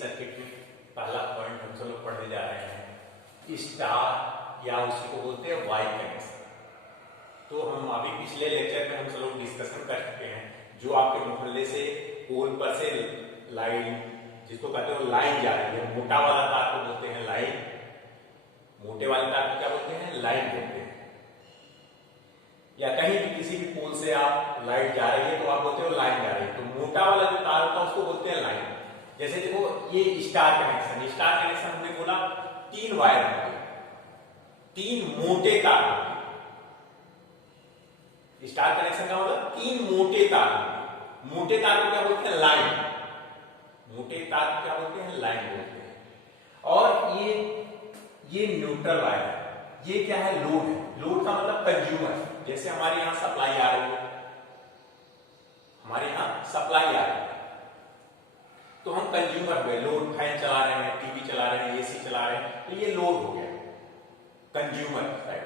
Circuit में पहला point हम सब लोग पढ़ने जा रहे हैं स्टार या उसी को बोलते हैं वाई कनेक्शन। तो हम अभी पिछले लेक्चर में हम सब लोग डिस्कशन कर चुके हैं जो आपके मोहल्ले से पोल पर से लाइन, जिसको कहते हो लाइन जा रही है, मोटा वाला तार को बोलते हैं लाइन, मोटे वाले तार को क्या बोलते हैं, लाइन बोलते हैं। या कहीं भी किसी भी पोल से आप लाइट जा रही है तो आप बोलते हो लाइन जा रही है। तो मोटा वाला जो तार होता है उसको बोलते हैं लाइन। जैसे देखो ये स्टार कनेक्शन हमने बोला 3 वायर होंगे, 3 मोटे तार होंगे। स्टार कनेक्शन का मतलब 3 मोटे तार होंगे। मोटे तार को क्या बोलते हैं, लाइन। मोटे तार को क्या बोलते हैं, लाइन बोलते हैं। और ये न्यूट्रल वायर है, ये क्या है, लोड है। लोड का मतलब कंज्यूमर। जैसे हमारे यहां सप्लाई आ रही है, हमारे यहां सप्लाई आ रही है तो हम कंज्यूमर हुए, लोड, फैन चला रहे हैं, टीवी चला रहे हैं, एसी चला रहे हैं, तो ये लोड हो गया, कंज्यूमर साइड।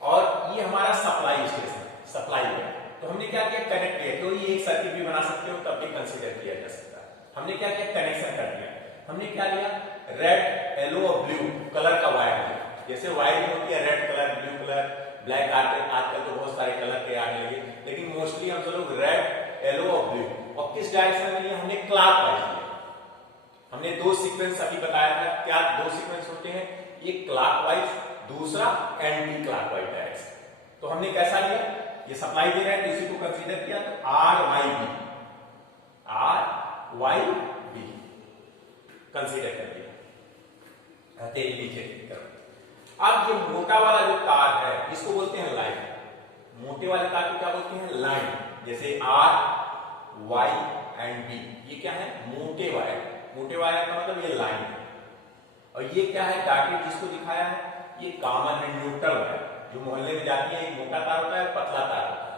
और ये हमारा सप्लाई स्टेशन, सप्लाई है। तो हमने क्या किया, कनेक्ट किया। तो ये एक सर्किट भी बना सकते हो, तब भी कंसीडर किया जा सकता है। हमने क्या किया, कनेक्शन कर दिया। हमने क्या लिया, रेड, येलो और ब्लू कलर का वायर लिया। जैसे वायरिंग होती है red colour, blue colour, black, आजकल तो बहुत सारे कलर के आने लगे, लेकिन मोस्टली हम सब लोग रेड, येलो और ब्लू। और किस डायरेक्शन में लिया, हमने क्लॉकवाइज लिया। हमने 2 सीक्वेंस अभी बताया था, क्या 2 सीक्वेंस होते हैं, एक क्लॉकवाइज, दूसरा एंटी क्लॉकवाइज डायरेक्शन। तो हमने कैसा लिया, ये सप्लाई दे रहा है तो इसी को कंसीडर किया, तो आर वाई बी कंसीडर कर दिया। नीचे अब ये मोटा वाला जो तार है इसको बोलते हैं लाइन। मोटे वाले तार को क्या बोलते हैं, लाइन। जैसे आर, वाई एंड बी, ये क्या है, मोटे वायर। मोटे वायर का मतलब ये लाइन है। और ये क्या है, डॉटेड जिसको दिखाया है, ये कॉमन है, न्यूट्रल है। जो मोहल्ले में जाती है, एक मोटा तार होता है, पतला तार होता है।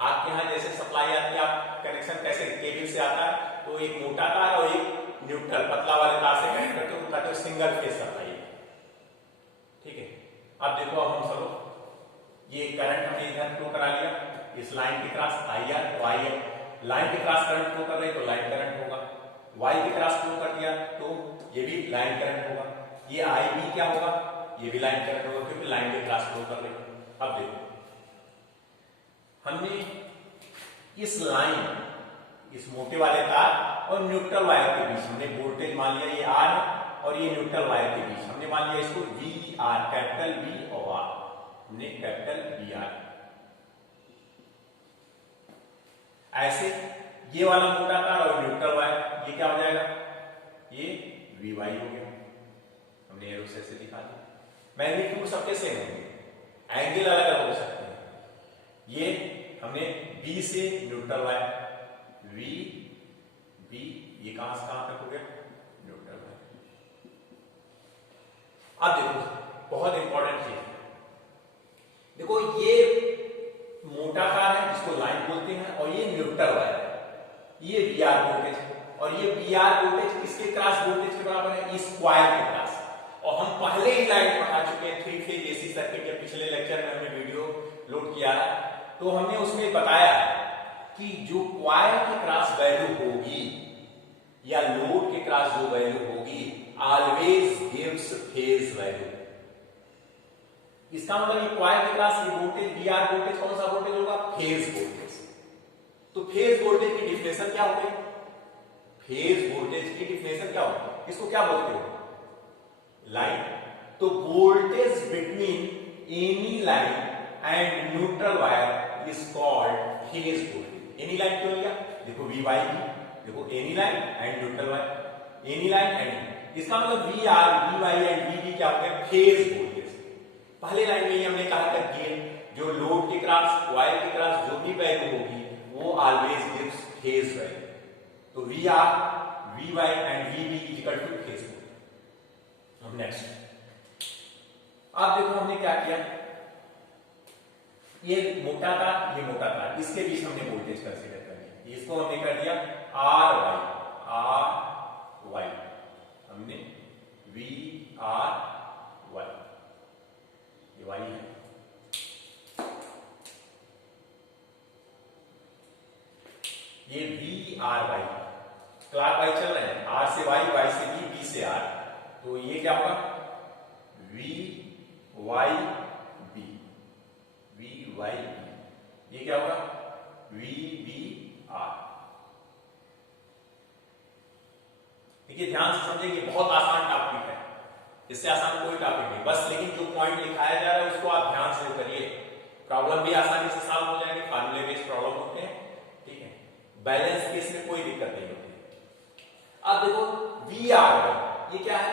आपके यहाँ जैसे सप्लाई आती है, आप कनेक्शन कैसे केबल से आता है, तो एक मोटा तार और एक न्यूट्रल पतला वाले तार से कनेक्ट करते हो, कहते हो सिंगल फेज सप्लाई। ठीक है। अब देखो, अब हम सब ये करंट हमने इधर फ्लो करा लिया, इस लाइन के क्रॉस IR, तो IR लाइन के क्रॉस करंट फ्लो कर रही है तो लाइन करंट होगा। Y के क्रॉस फ्लो कर दिया तो ये भी लाइन करंट होगा। ये IB क्या होगा, ये भी लाइन करंट होगा, क्योंकि लाइन के क्रॉस फ्लो कर रही है। अब देखो, हमने इस लाइन, इस मोटे वाले तार और न्यूट्रल वायर के बीच हमने वोल्टेज मान लिया, ये R है, और ये न्यूट्रल वायर के बीच हमने मान लिया इसको VR, कैपिटल V और R, हमने कैपिटल VR। ऐसे ये वाला मोटा तार और न्यूट्रल वायर, ये क्या हो जाएगा, ये VY हो गया। हमने एरो से दिखा दिया। मैग्नीट्यूड सबके सेम होंगे, एंगल अलग अलग हो सकते हैं। ये हमने B से न्यूट्रल वायर, B, ये कहां से कहां तक हो गया, न्यूट्रल वायर। अब देखो, बहुत इंपॉर्टेंट चीज है, देखो ये मोटा तार है जिसको लाइन बोलते हैं, और ये न्यूट्रल वायर है, ये VR वोल्टेज है। और ये VR वोल्टेज किसके क्रॉस वोल्टेज के बराबर है, इस कॉइल के क्रॉस। और हम पहले ही लाइन पढ़ा चुके हैं 3 फेज AC सर्किट के, पिछले लेक्चर में हमने वीडियो लोड किया है, तो हमने उसमें बताया कि जो कॉइल के क्रॉस वैल्यू होगी या लोड के क्रॉस जो वैल्यू होगी, ऑलवेज गिव्स फेज वैल्यू। इसका मतलब ये कॉइल के क्रॉस ये वोल्टेज VR वोल्टेज कौन सा वोल्टेज होगा, फेज वोल्टेज। तो फेज वोल्टेज की डिफिनेशन क्या होगी, फेज वोल्टेज की डिफिनेशन क्या होगी, इसको क्या बोलते हो, लाइन। तो voltage between any line and neutral wire is called phase voltage. Any line क्यों लिया, देखो VY, देखो any line and neutral wire, any line and, इसका मतलब VR, VY एंड VB क्या हो गया, फेज वोल्टेज। पहले लाइन में ही हमने कहा था कि जो लोड के क्रॉस, वायर के क्रॉस जो भी वैल्यू होगी वो ऑलवेज गिव्स फेज वैल्यू। तो VR, VY and VB is equal two phase voltage. अब नेक्स्ट, अब देखो हमने क्या किया, ये मोटा तार, ये मोटा तार, इसके बीच हमने वोल्टेज कंसीडर कर लिया, इसको हमने कर दिया RY, हमने VRY, ये Y है। ये VRY क्लॉकवाइज चल रहे हैं, आर से वाई, वाई से बी, बी से आर, तो ये क्या होगा V Y B, V Y B, ये क्या होगा वी बी आर। देखिए ध्यान से समझिए, ये बहुत आसान टॉपिक है, इससे आसान कोई टॉपिक नहीं, बस लेकिन जो पॉइंट लिखाया जा रहा है उसको आप ध्यान से करिए, प्रॉब्लम भी आसानी से सॉल्व हो जाएगी, फार्मूले बेस्ड प्रॉब्लम होते हैं, ठीक है, बैलेंस केस में कोई दिक्कत नहीं होती। अब देखो वी आर, ये क्या है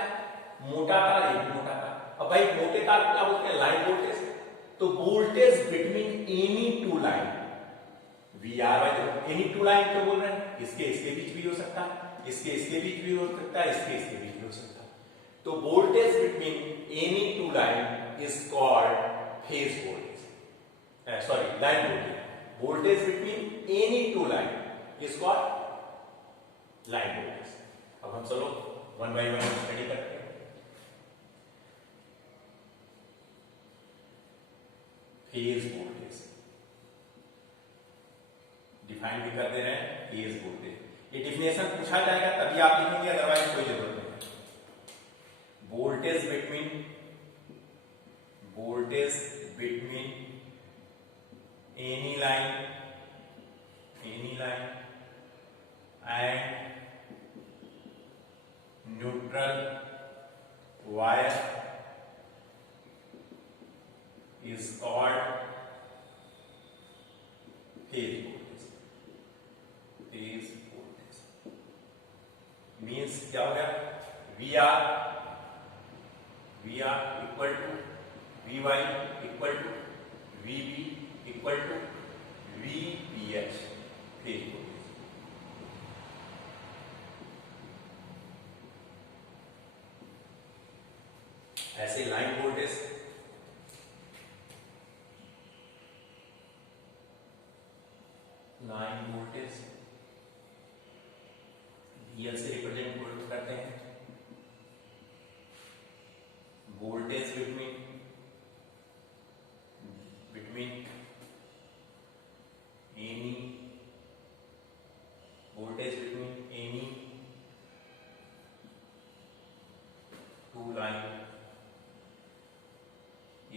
मोटा तार, ये भी मोटा तार। अब भाई मोटे तार को क्या बोलते हैं लाइन वोल्टेज, तो voltage between any two line, V R है, तो एनी टू लाइन क्यों बोल रहे हैं, इसके बीच भी हो सकता है, इसके बीच भी हो सकता है, इसके बीच भी हो सकता है, तो voltage between any two line is called phase voltage, sorry line voltage, voltage between any two line is called line voltage. अब हम चलो वन बाय वन स्टडी करते हैं। फेज वोल्टेज डिफाइन भी कर दे रहे हैं, फेज वोल्टेज, ये डिफिनेशन पूछा जाएगा तभी आप लिखेंगे, अदरवाइज कोई जरूरत नहीं। Voltage between any line and neutral wire is called phase voltage. Phase voltage means क्या हो गया, VR equal to VY equal to VB equal to VPH, phase voltage। ऐसे लाइन वोल्टेज VL से रिप्रेजेंट करते हैं, voltage between any two line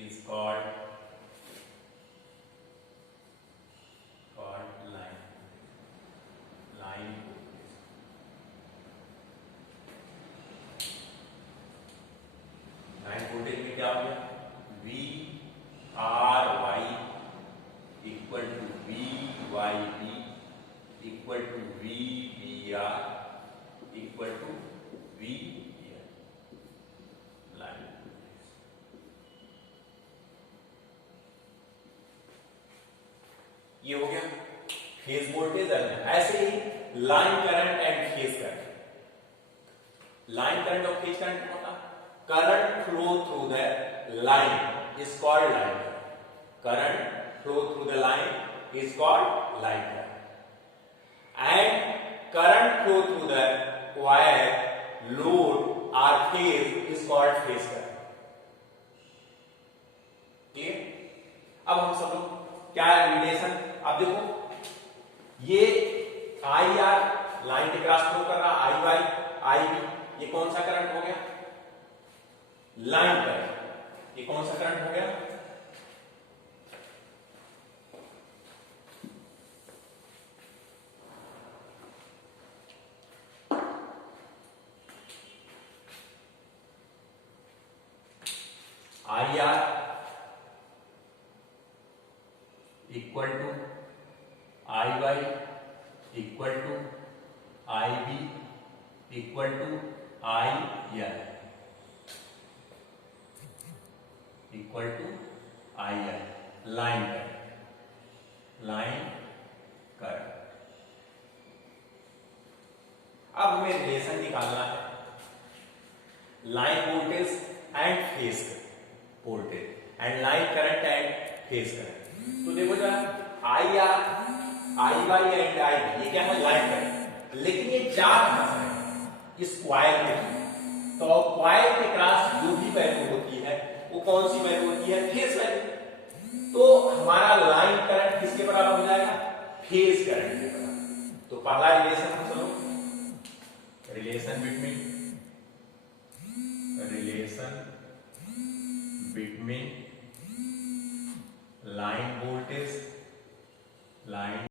is called voltage में क्या हो गया, V R Y equal to V Y B equal to V B R equal to V line. ये हो गया फेज वोल्टेज। ऐसे ही line current and phase current, line current और फेज करंट होता, current flow through the line is called line current, current flow through the line is called line current, and current flow through the wire load or phase is called phase current। ठीक है, अब हम सब लोग क्या relation, अब देखो ये आई आर लाइन के क्रॉस फ्लो कर रहा, आई वाई आई बी, ये कौन सा करंट हो गया, लाइन करंट। ये कौन सा करंट हो गया, I R equal to I Y equal to I B equal to I R equal to I R, line current. अब हमें रिलेशन निकालना है line voltage and phase voltage and line current and phase current. तो देखो जरा I R I Y and I B, ये क्या है लाइन करंट, लेकिन ये जा कहां से है, इस क्वाइल में, तो क्वाइल के क्रॉस जो भी वैल्यू होती है वो कौन सी वैल्यू होती है, फेज वैल्यू। तो हमारा लाइन करंट किसके बराबर हो जाएगा, फेज करंट के बराबर। तो पहला रिलेशन हम चलो relation between line